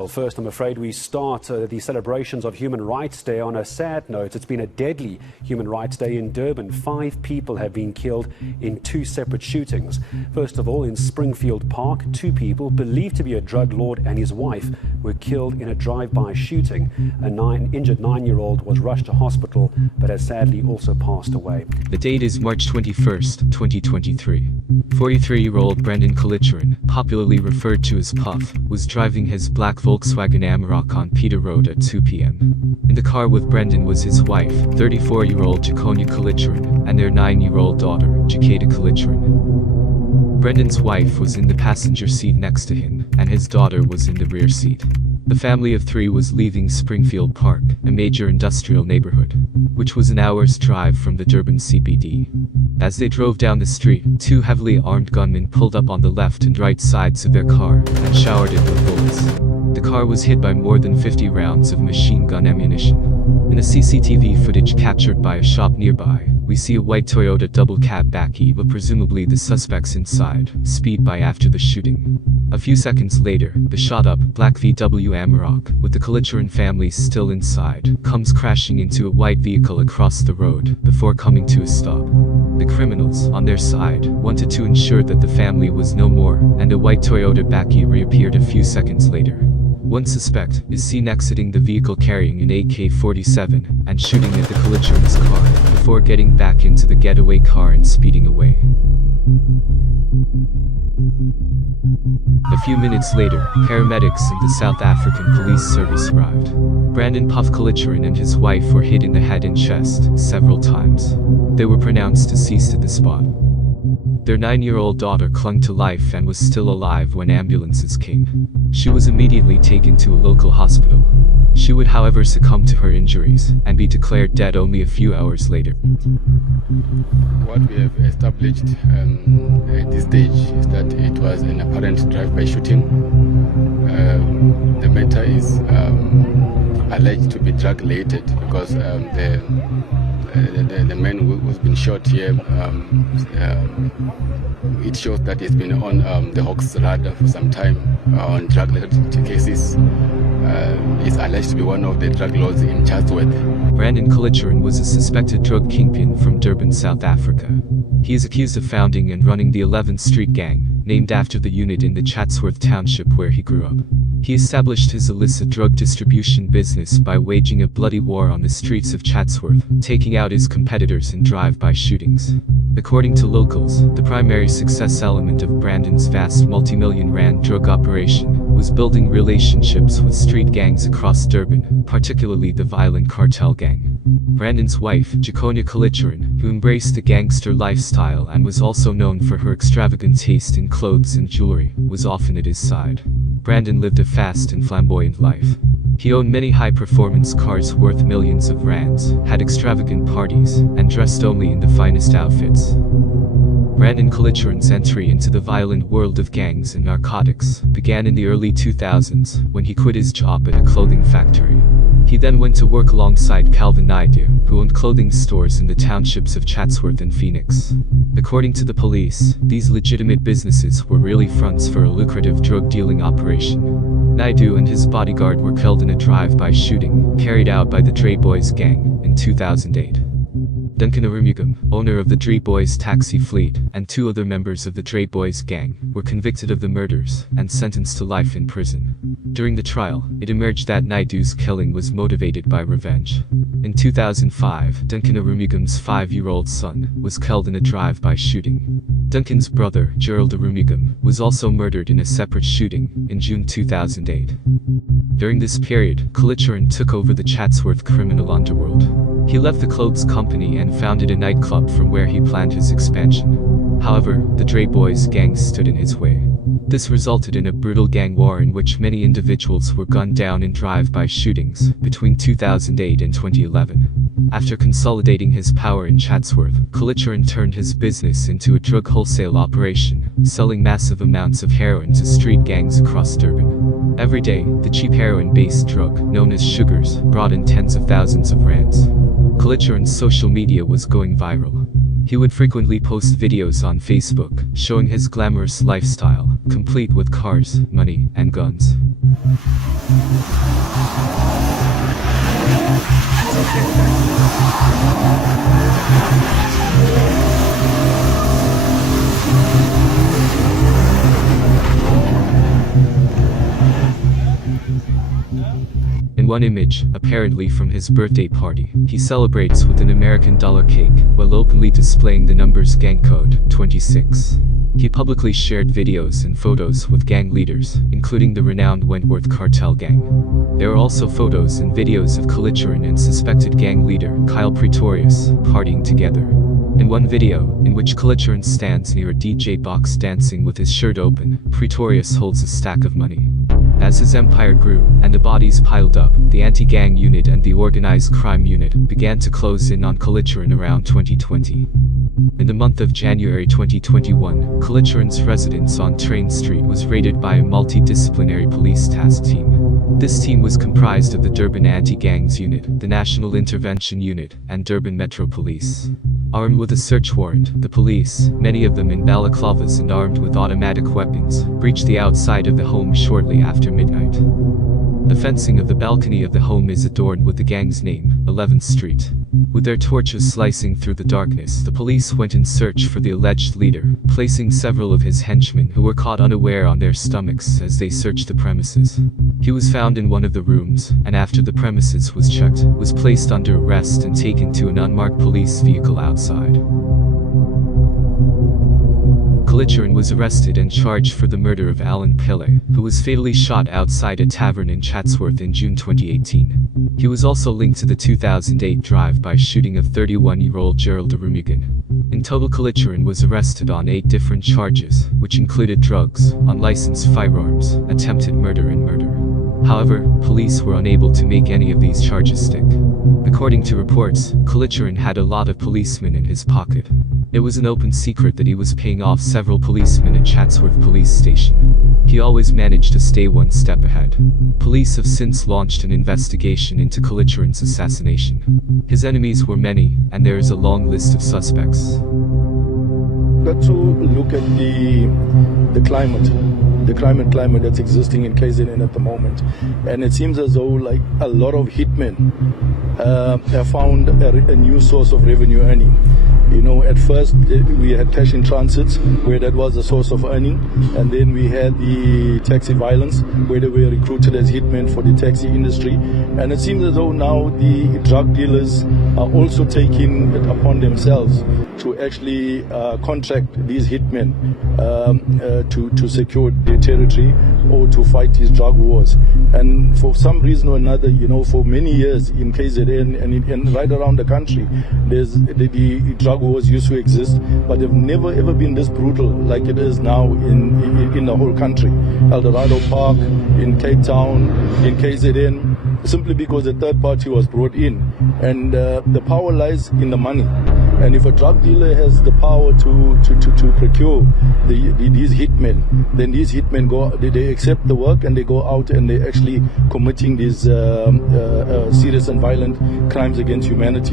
Well, first, I'm afraid we start the celebrations of Human Rights Day on a sad note. It's been a deadly Human Rights Day in Durban. 5 people have been killed in 2 separate shootings. First of all, in Springfield Park, 2 people believed to be a drug lord and his wife were killed in a drive-by shooting. An injured 9-year-old was rushed to hospital, but has sadly also passed away. The date is March 21st, 2023. 43-year-old Brandon Kalitcharan, popularly referred to as Puff, was driving his black Volkswagen Amarok on Peter Road at 2 p.m. In the car with Brendan was his wife, 34-year-old Jaconia Kalitcharan, and their 9-year-old daughter, Jakada Kalitcharan. Brendan's wife was in the passenger seat next to him, and his daughter was in the rear seat. The family of 3 was leaving Springfield Park, a major industrial neighborhood, which was an hour's drive from the Durban CBD. As they drove down the street, 2 heavily armed gunmen pulled up on the left and right sides of their car and showered it with bullets. The car was hit by more than 50 rounds of machine gun ammunition. In the CCTV footage captured by a shop nearby, we see a white Toyota double cab bakkie, but presumably the suspects inside, speed by after the shooting. A few seconds later, the shot-up, black VW Amarok, with the Kalitcharan family still inside, comes crashing into a white vehicle across the road, before coming to a stop. The criminals, on their side, wanted to ensure that the family was no more, and a white Toyota bakkie reappeared a few seconds later. One suspect is seen exiting the vehicle carrying an AK-47 and shooting at the Kalitcharan's car, before getting back into the getaway car and speeding away. A few minutes later, paramedics and the South African Police Service arrived. Brandon Puff Kalitcharan and his wife were hit in the head and chest several times. They were pronounced deceased at the spot. Their 9-year-old daughter clung to life and was still alive when ambulances came. She was immediately taken to a local hospital. She would, however, succumb to her injuries and be declared dead only a few hours later. What we have established at this stage is that it was an apparent drive-by shooting. The matter is alleged to be drug-related because the man who's been shot here, it shows that he's been on the Hawks radar for some time on drug-related cases. He's alleged to be one of the drug lords in Chatsworth. Brandon Kalitcharan was a suspected drug kingpin from Durban, South Africa. He is accused of founding and running the 11th Street Gang, named after the unit in the Chatsworth township where he grew up. He established his illicit drug distribution business by waging a bloody war on the streets of Chatsworth, taking out his competitors in drive-by shootings. According to locals, the primary success element of Brandon's vast multi-million rand drug operation was building relationships with street gangs across Durban, particularly the violent cartel gang. Brandon's wife, Jaconia Kalitcharan, who embraced the gangster lifestyle and was also known for her extravagant taste in clothes and jewelry, was often at his side. Brandon lived a fast and flamboyant life. He owned many high-performance cars worth millions of rands, had extravagant parties, and dressed only in the finest outfits. Brandon Kalitcharan's entry into the violent world of gangs and narcotics began in the early 2000s when he quit his job at a clothing factory. He then went to work alongside Calvin Naidu, who owned clothing stores in the townships of Chatsworth and Phoenix. According to the police, these legitimate businesses were really fronts for a lucrative drug-dealing operation. Naidu and his bodyguard were killed in a drive-by shooting carried out by the Dre Boys gang in 2008. Duncan Arumugam, owner of the Dre Boys taxi fleet, and 2 other members of the Dre Boys gang, were convicted of the murders and sentenced to life in prison. During the trial, it emerged that Naidu's killing was motivated by revenge. In 2005, Duncan Arumugam's 5-year-old son was killed in a drive-by shooting. Duncan's brother, Gerald Arumugam, was also murdered in a separate shooting in June 2008. During this period, Kalitcharan took over the Chatsworth criminal underworld. He left the clothes company and founded a nightclub from where he planned his expansion. However, the Dre Boys gang stood in his way. This resulted in a brutal gang war in which many individuals were gunned down in drive-by shootings between 2008 and 2011. After consolidating his power in Chatsworth, Kalitcharan turned his business into a drug wholesale operation, selling massive amounts of heroin to street gangs across Durban. Every day, the cheap heroin-based drug, known as sugars, brought in tens of thousands of rands. Kalitcharan's social media was going viral. He would frequently post videos on Facebook, showing his glamorous lifestyle, complete with cars, money, and guns. In one image, apparently from his birthday party, he celebrates with an American dollar cake, while openly displaying the numbers gang code 26. He publicly shared videos and photos with gang leaders, including the renowned Wentworth cartel gang. There are also photos and videos of Kalicharan and suspected gang leader, Kyle Pretorius, partying together. In one video, in which Kalicharan stands near a DJ box dancing with his shirt open, Pretorius holds a stack of money. As his empire grew, and the bodies piled up, the anti-gang unit and the organized crime unit began to close in on Kalicharan around 2020. In the month of January 2021, Kalicharan's residence on Train Street was raided by a multidisciplinary police task team. This team was comprised of the Durban Anti-Gangs Unit, the National Intervention Unit, and Durban Metro Police. Armed with a search warrant, the police, many of them in balaclavas and armed with automatic weapons, breached the outside of the home shortly after midnight. The fencing of the balcony of the home is adorned with the gang's name, 11th Street. With their torches slicing through the darkness, the police went in search for the alleged leader, placing several of his henchmen who were caught unaware on their stomachs as they searched the premises. He was found in one of the rooms, and after the premises was checked, was placed under arrest and taken to an unmarked police vehicle outside. Kalicharan was arrested and charged for the murder of Alan Pillay, who was fatally shot outside a tavern in Chatsworth in June 2018. He was also linked to the 2008 drive-by shooting of 31-year-old Gerald Arumugan. In total, Kalicharan was arrested on 8 different charges, which included drugs, unlicensed firearms, attempted murder and murder. However, police were unable to make any of these charges stick. According to reports, Kalicharan had a lot of policemen in his pocket. It was an open secret that he was paying off several policemen at Chatsworth Police Station. He always managed to stay one step ahead. Police have since launched an investigation into Kalicharan's assassination. His enemies were many, and there is a long list of suspects. Got to look at the climate that's existing in KZN at the moment, and it seems as though like a lot of hitmen have found a new source of revenue earning. You know, at first we had cash in transits, where that was the source of earning, and then we had the taxi violence, where they were recruited as hitmen for the taxi industry. And it seems as though now the drug dealers are also taking it upon themselves to actually contract these hitmen to secure their territory or to fight these drug wars. And for some reason or another, you know, for many years in KZN and right around the country, there's the drug wars used to exist, but they've never ever been this brutal like it is now in the whole country. Eldorado Park, in Cape Town, in KZN, simply because a third party was brought in. And the power lies in the money. And if a drug dealer has the power to procure these hitmen, then these hitmen they accept the work and they go out and they actually committing these serious and violent crimes against humanity.